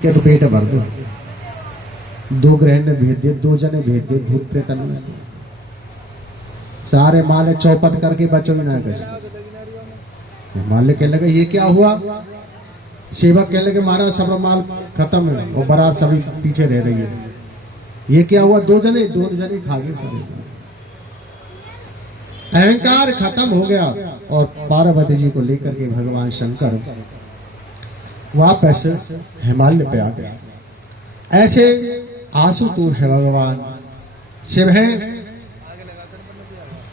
के तो पेट भर दो। दो ग्रह ने भेज दिए, दो जने भेज दिए भूत प्रेत में, सारे माले चौपट करके बचो ना कैसे। माले कहने लगे ये क्या हुआ, सेवक कहने लगे महाराज सब माल खत्म है और बारात सभी पीछे रह रही है। ये क्या हुआ, दो जने खा गए सभी। अहंकार खत्म हो गया और पार्वती जी को लेकर के भगवान शंकर वापस हिमालय पे आ गया। ऐसे आशुतोष भगवान शिव हैं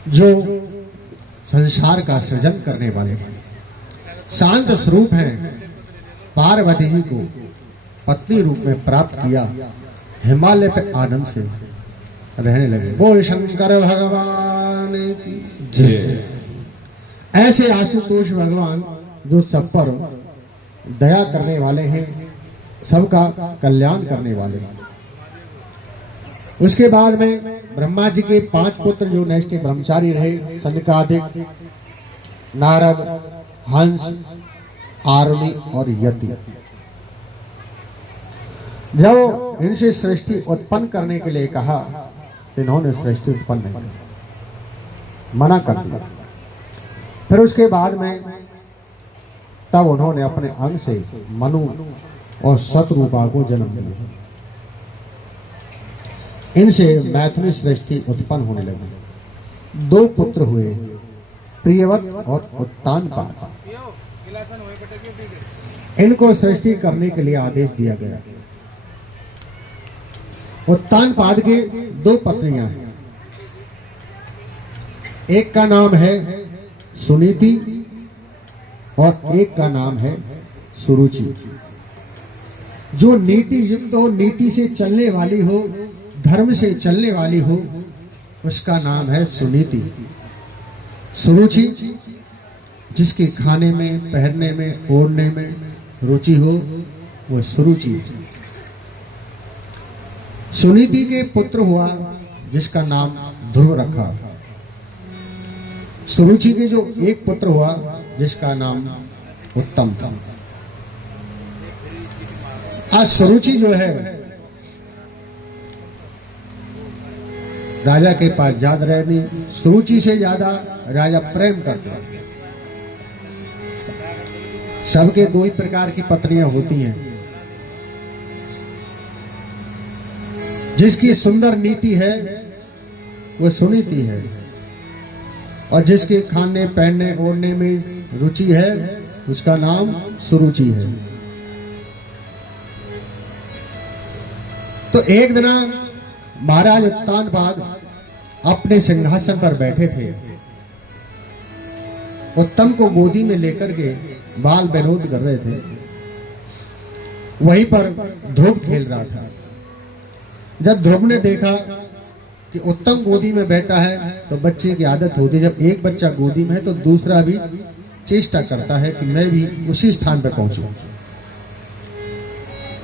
जो संसार का सृजन करने वाले हैं, शांत स्वरूप हैं। पार्वती जी को पत्नी रूप में प्राप्त किया, हिमालय पे आनंद से रहने लगे। बोल शंकर भगवान की जय। ऐसे आशुतोष भगवान जो सब पर दया करने वाले हैं, सबका कल्याण करने वाले हैं। उसके बाद में ब्रह्मा जी के 5 पुत्र जो नैष्ठिक ब्रह्मचारी रहे, सनकादिक, नारद, हंस, आरुणि और यति। जब इनसे सृष्टि उत्पन्न करने के लिए कहा तो इन्होंने सृष्टि उत्पन्न नहीं की, मना कर दिया। फिर उसके बाद में तब उन्होंने अपने अंग से मनु और शतरूपा को जन्म दिया। इनसे मैथिली सृष्टि उत्पन्न होने लगी। 2 पुत्र हुए, प्रियवत और उत्तानपाद। इनको सृष्टि करने के लिए आदेश दिया गया। उत्तानपाद के 2 पत्नियां हैं, एक का नाम है सुनीति और एक का नाम है सुरुचि। जो नीति युक्त हो, नीति से चलने वाली हो, धर्म से चलने वाली हो, उसका नाम है सुनीति। सुरुचि जिसके खाने में, पहनने में, ओढ़ने में रुचि हो, वो सुरुचि। सुनीति के पुत्र हुआ जिसका नाम ध्रुव रखा। सुरुचि के जो एक पुत्र हुआ जिसका नाम उत्तम था। आज सुरुचि जो है राजा के पास ज्यादा रहनी, सुरुचि से ज्यादा राजा प्रेम करता। सबके 2 ही प्रकार की पत्नियां होती हैं, जिसकी सुंदर नीति है वो सुनीति है, और जिसके खाने, पहनने, ओढ़ने में रुचि है उसका नाम सुरुचि है। तो एक दिन महाराज उत्तानपाद अपने सिंहासन पर बैठे थे। उत्तम को गोदी में लेकर के बाल विनोद कर रहे थे। वहीं पर ध्रुव खेल रहा था। जब ध्रुव ने देखा कि उत्तम गोदी में बैठा है तो बच्चे की आदत होती है, जब एक बच्चा गोदी में है तो दूसरा भी चेष्टा करता है कि मैं भी उसी स्थान पर पहुंचूं।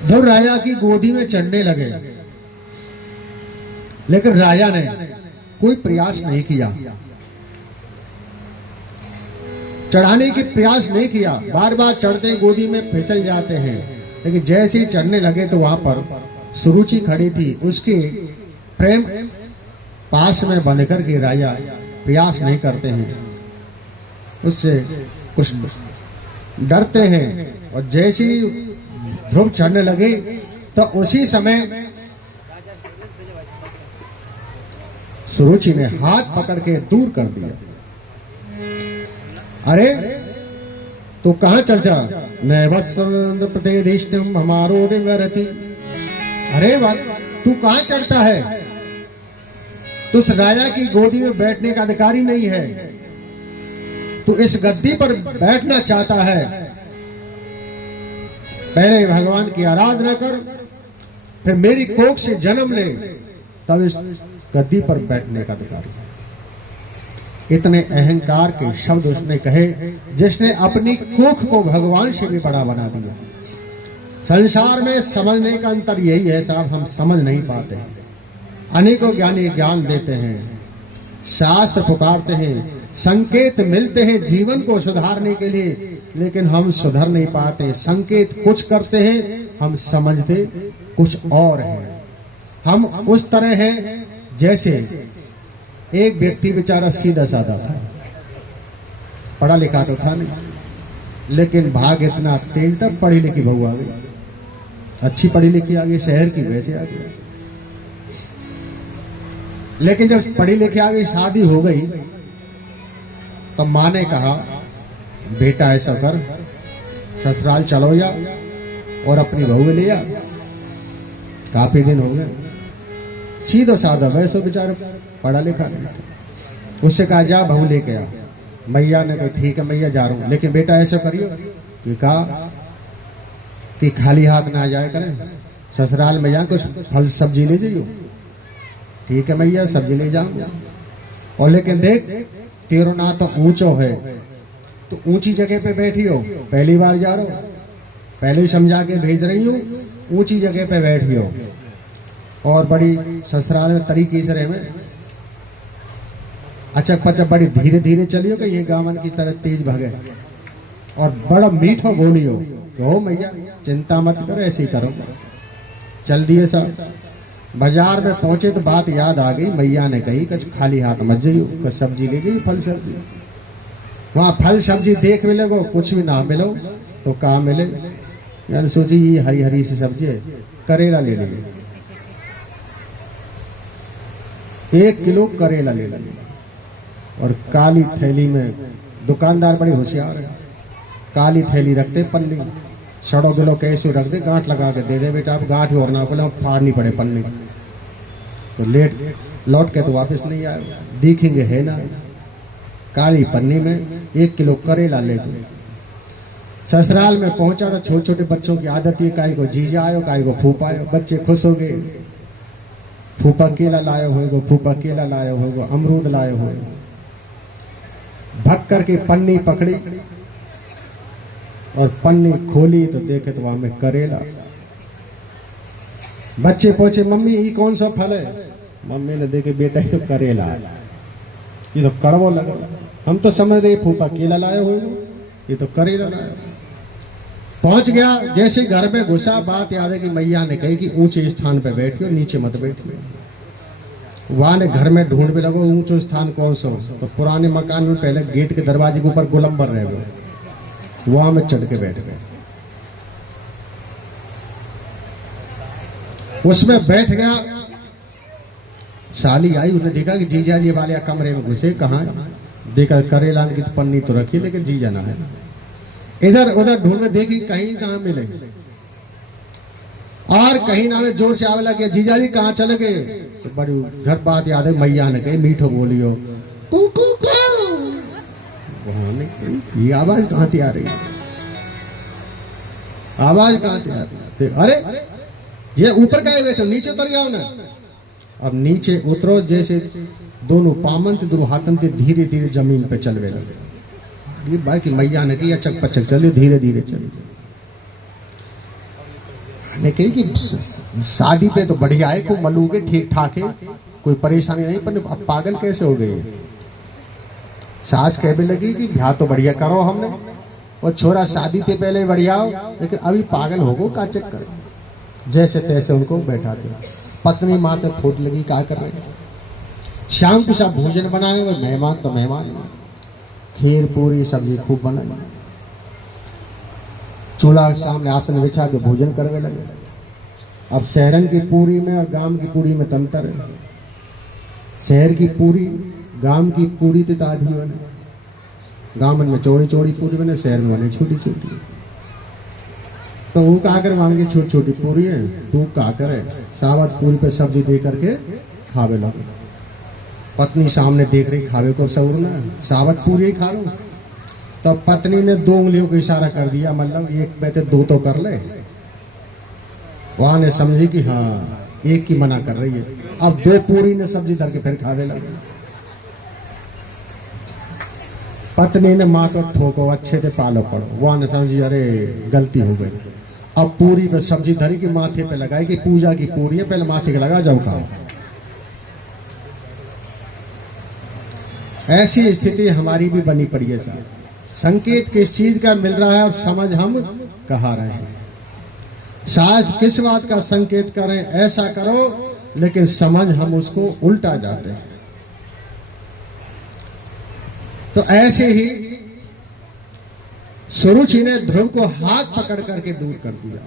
ध्रुव राजा की गोदी में चढ़ने लगे, लेकिन राजा ने कोई प्रयास नहीं किया, चढ़ाने की प्रयास नहीं किया। बार बार चढ़ते गोदी में फिसल जाते हैं, लेकिन जैसे ही चढ़ने लगे तो वहां पर सुरुचि खड़ी थी। उसके प्रेम पास में बनकर के राजा प्रयास नहीं करते हैं, उससे कुछ डरते हैं। और जैसे ही ध्रुव चढ़ने लगे तो उसी समय सुरुचि ने हाथ पकड़ के दूर कर दिया। अरे तू कहां चढ़ जा, नैवस्व प्रतिष्ठम हमारो डिंगरति। अरे तू कहां चढ़ता है, तू उस राजा की गोदी में बैठने का अधिकारी नहीं है। तू इस गद्दी पर बैठना चाहता है, पहले भगवान की आराधना कर, फिर मेरी कोख से जन्म ले, तब इस गद्दी पर बैठने का अधिकारी। इतने अहंकार के शब्द उसने कहे जिसने अपनी कोख को भगवान से भी बड़ा बना दिया। संसार में समझने का अंतर यही है साहब, हम समझ नहीं पाते। अनेकों ज्ञानी ज्ञान देते हैं, शास्त्र पुकारते हैं, संकेत मिलते हैं जीवन को सुधारने के लिए, लेकिन हम सुधर नहीं पाते। संकेत कुछ करते हैं हम समझते कुछ और है। हम उस तरह हैं जैसे एक व्यक्ति बेचारा सीधा साधा था, पढ़ा लिखा तो था नहीं, लेकिन भाग इतना तेज था, पढ़ी लिखी बहू आ गई, अच्छी पढ़ी लिखी आ गई, शहर की वैसे आ गई। लेकिन जब पढ़ी लिखी आ गई, शादी हो गई, तो माँ ने कहा बेटा ऐसा कर, ससुराल चलो जा और अपनी बहू ले आ। काफी दिन हो गए, सीधा साधा वैसे बेचारा पढ़ा लिखा नहीं था। उससे कहा जा बहू लेके आ। मैया ने कहा ठीक है मैया जा रहा हूं, लेकिन बेटा ऐसा करियो कि कहा कि खाली हाथ ना जाए करें, ससुराल में जा कुछ फल सब्जी ले जाइयो। ठीक है मैया सब्जी ले जाऊंगा, और लेकिन देख तेरो ना तो ऊंचो है, तो ऊंची जगह पे बैठी हो, पहली बार जा रहा हो, पहले ही समझा के भेज रही हूँ, ऊंची जगह पे बैठी हो, और बड़ी ससुराल में तरीके से रहे, अचक पचक बड़ी धीरे धीरे चलियो कि ये गावन की तरह तेज भगे, और बड़ा मीठो बोलियो कि हो मैया चिंता मत करो, ऐसे ही करो। चल दिए सब, बाजार में पहुंचे तो बात याद आ गई, मैया ने कही कुछ खाली हाथ मत जाइयो, कुछ सब्जी ले जाइयो, फल सब्जी। वहां फल सब्जी देख मिले को कुछ भी ना मिलो तो कहा मिले, यानी सोची ये हरी हरी सी सब्जी है, करेला ले लिए, 1 किलो करेला ले लिए, और काली थैली में, दुकानदार बड़ी होशियार है, काली थैली रखते पन्नी, सड़ो किलो कैसे रख दे, गांठ लगा के दे दे बेटा, आप गांठ और ना बोले फाड़नी पड़े पन्नी, तो लौट के तो वापस नहीं आए, दिखेंगे है ना। काली पन्नी में 1 किलो करेला ले गए। ससुराल में पहुंचा तो छोटे छोटे बच्चों की आदत है, काई को जीजा आयो, काई को फूफा आयो, बच्चे खुश हो गए, फूफा केला लायो होएगो, फूफा केला लायो होएगो, अमरूद लायो होएगो। भग करके पन्नी पकड़ी और पन्नी खोली तो देखे तो वहां में करेला। बच्चे पूछे मम्मी ये कौन सा फल है? मम्मी ने देखे बेटा ये तो करेला है, ये तो कड़वो लग रहा, हम तो समझ रहे फूफा केला लाए हो, ये तो करेला लाया। पहुंच गया, जैसे घर में घुसा बात याद है कि मैया ने कही कि ऊंचे स्थान पे बैठियो, नीचे मत बैठियो। वहां ने घर में ढूंढ भी लगो ऊंचो स्थान कौन सा, तो पुराने मकान में पहले गेट के दरवाजे के ऊपर गोलंबर रहे हुए, वहां में चढ़ के बैठ गए। उसमें बैठ गया, साली आई, उसने देखा कि जीजा जी वाले कमरे में घुसे, कहा देखा करेला की पन्नी तो रखी लेकिन जीजा ना है। इधर उधर ढूंढ में देखी कहीं कहाँ मिले, और कहीं ना में जोर से आवे लगे जीजा जी कहाँ चले गए, तो बड़ी घर बात याद है मैया ने कही मीठो बोलियो ये आवाज कहाँ से आ रही है, आवाज कहाँ से आ रही है? अरे ये ऊपर का बैठो, नीचे उतर जाओ ना। अब नीचे उतरो, जैसे दोनों पामन दोनों हाथन से धीरे धीरे जमीन पे चलवे लगे। ये भाई की मैया ने कही अचक पचक चलिए, धीरे धीरे चलिए। ने कही कि शादी पे तो बढ़िया है, खूब मलूगे ठीक ठाक है, कोई परेशानी नहीं, पर अब पागल कैसे हो गई? सास कहने लगी कि ब्याह तो बढ़िया करो हमने, और छोरा शादी के पहले बढ़िया हो, लेकिन अभी पागल हो गो का चक्कर। जैसे तैसे उनको बैठा दिया। पत्नी माथे फूट लगी, क्या कर रहे? शाम के साथ भोजन बनाए हुए, मेहमान तो मेहमान, खीर पूरी सब्जी खूब बनाई, चूल्हा सामने आसन बिछा के भोजन करने लगे। अब शहरन की पूरी में और गांव की पूरी में अंतर है। शहर की पूरी गांव की पूरी तो आधी बने, गांव में चौड़ी चौड़ी पूरी बने, शहर में बने छोटी छोटी। तो वो कहा कर मांगे छोटी छोटी पूरी है, तू कहा करे सावत पूरी पे सब्जी दे करके खावे लगे। पत्नी सामने देख रही, खावे को सऊर ना, सावत पूरी ही खा लो। तो पत्नी ने 2 उंगलियों को इशारा कर दिया, मतलब एक में तो 2 तो कर ले। वहां ने समझी कि हाँ एक की मना कर रही है, अब 2 पूरी ने सब्जी धर के फिर खावे लगे। पत्नी ने माँ को ठोको, अच्छे से पालो पड़ो। वहां ने समझी अरे गलती हो गई, अब पूरी पे सब्जी धरी की माथे पे लगाई कि पूजा की पूरी है, पहले माथे के लगा जाओ खाओ। ऐसी स्थिति हमारी भी बनी पड़ी है साहब। संकेत किस चीज का मिल रहा है और समझ हम कहा रहे हैं। शायद किस बात का संकेत करें, ऐसा करो, लेकिन समझ हम उसको उल्टा जाते हैं। तो ऐसे ही सुरुचि ने ध्रुव को हाथ पकड़ करके दूर कर दिया,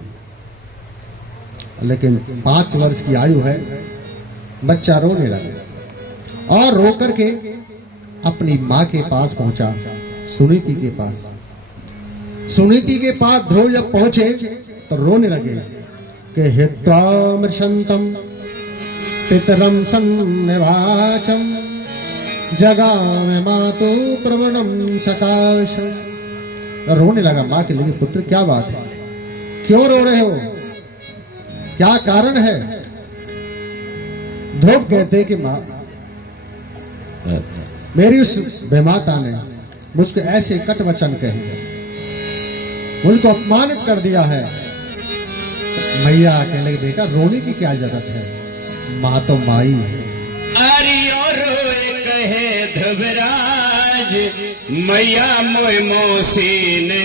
लेकिन 5 वर्ष की आयु है, बच्चा रोने लगा और रो करके अपनी मां के पास पहुंचा, सुनीति के पास। सुनीति के पास ध्रुव जब पहुंचे तो रोने लगे कि हित्वा मृषंतम पितरम सन्निवाचम जगाम मातु प्रवणम सकाशम। रोने लगा, मां के लगी, पुत्र क्या बात है, क्यों रो रहे हो, क्या कारण है? ध्रुव कहते कि मां, मेरी उस बेमाता ने मुझको ऐसे कट वचन कहे, मुझको अपमानित कर दिया है। मैया कहने लगी, बेटा रोने की क्या जरूरत है, मां तो माई है। हरि और कहे ध्रुवराज, मैया मोय मौसी ने